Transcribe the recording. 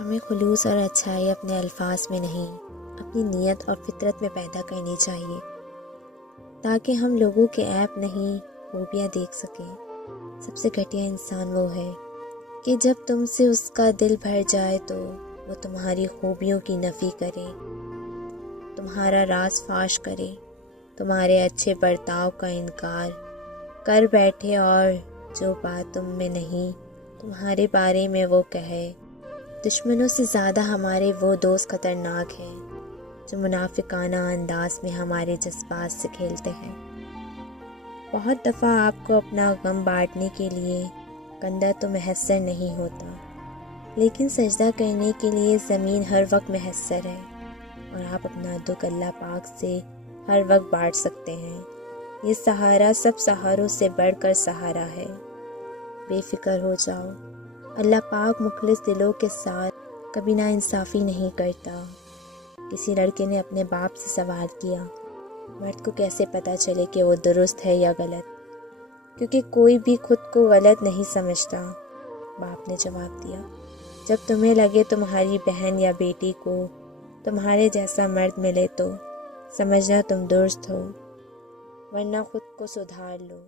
ہمیں خلوص اور اچھائی اپنے الفاظ میں نہیں، اپنی نیت اور فطرت میں پیدا کرنی چاہیے، تاکہ ہم لوگوں کے عیب نہیں خوبیاں دیکھ سکیں۔ سب سے گھٹیا انسان وہ ہے کہ جب تم سے اس کا دل بھر جائے تو وہ تمہاری خوبیوں کی نفی کرے، تمہارا راز فاش کرے، تمہارے اچھے برتاؤ کا انکار کر بیٹھے، اور جو بات تم میں نہیں تمہارے بارے میں وہ کہے۔ دشمنوں سے زیادہ ہمارے وہ دوست خطرناک ہیں جو منافقانہ انداز میں ہمارے جذبات سے کھیلتے ہیں۔ بہت دفعہ آپ کو اپنا غم بانٹنے کے لیے کندھا تو میسر نہیں ہوتا، لیکن سجدہ کرنے کے لیے زمین ہر وقت میسر ہے، اور آپ اپنا دکھ اللہ پاک سے ہر وقت بانٹ سکتے ہیں۔ یہ سہارا سب سہاروں سے بڑھ کر سہارا ہے۔ بے فکر ہو جاؤ، اللہ پاک مخلص دلوں کے ساتھ کبھی نا انصافی نہیں کرتا۔ کسی لڑکے نے اپنے باپ سے سوال کیا، مرد کو کیسے پتہ چلے کہ وہ درست ہے یا غلط؟ کیونکہ کوئی بھی خود کو غلط نہیں سمجھتا۔ باپ نے جواب دیا، جب تمہیں لگے تمہاری بہن یا بیٹی کو تمہارے جیسا مرد ملے تو سمجھنا تم درست ہو، ورنہ خود کو سدھار لو۔